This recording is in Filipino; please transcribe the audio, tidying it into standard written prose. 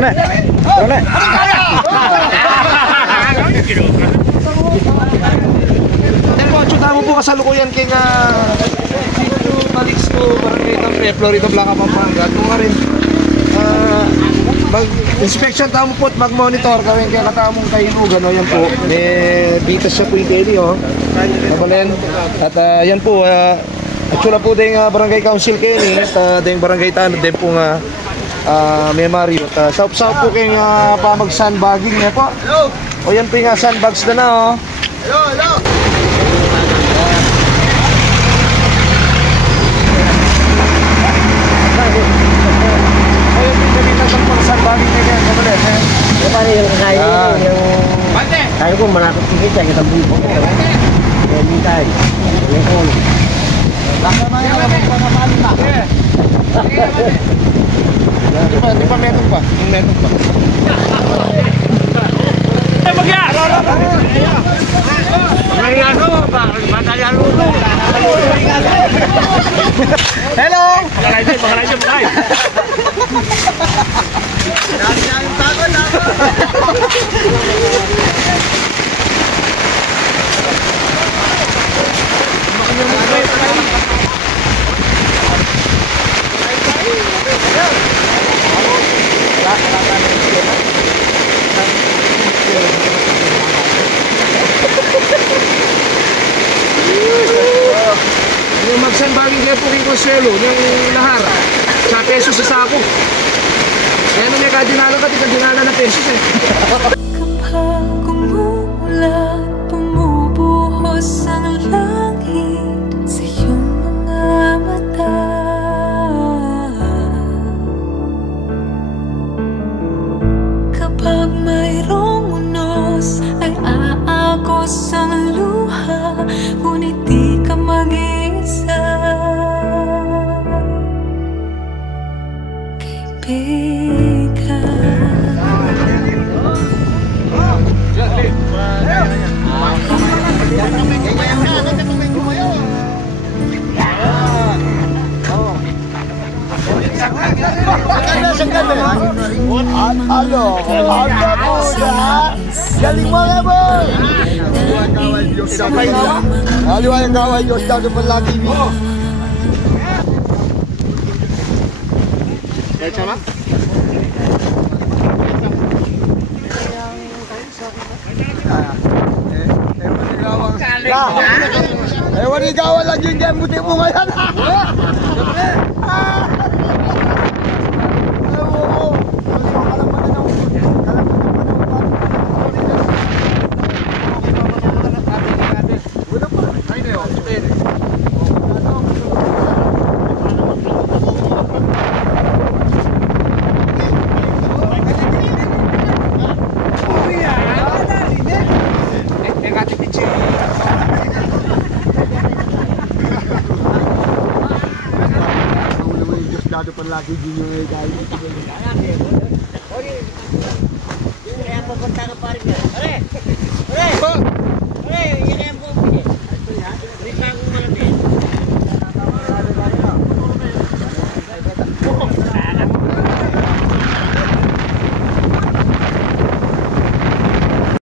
Sana. Sana. Yan po, tsuta mo po kasalukuyan kay Sitio Calixto, Barangay Tampe, Florida, Blanca, Pampanga. At kung rin, mag-inspection tamo po at mag-monitor kami kaya katamong kailugan. Yan po, may bitas siya po yung teli, nabalen. At yan po, actually po din Barangay Council Kenny at din Barangay Tanod din po nga may Mario. Saup-saup po kayong pamag-sandbagging niya po. O yan po yung sandbags na na, Hello, hello. Paano yung kakain yung kaya ko manakot sige siya kita buko kaya mintan yung kon di pa metong pa yung metong pa hello makalay yung magsanbaging kayo po king Consuelo yung lahar sa peso sa sako kaya nung may kadinala ka dinala na pesos kapag umuulan bumubuhos ang langit sa iyong mga mata kapag mayroong unos ay aagos ang luha ngunit di ka mag-isa kaibigan. Halo, galing mo nga mo. Halo ang gaway Diyos daw sa palagi mo. sama? Ewan ikaw lagi yung game buti mo ngayon. Dado pa lagi din yung gaya. Kaya pupunta ka pa rin. Are!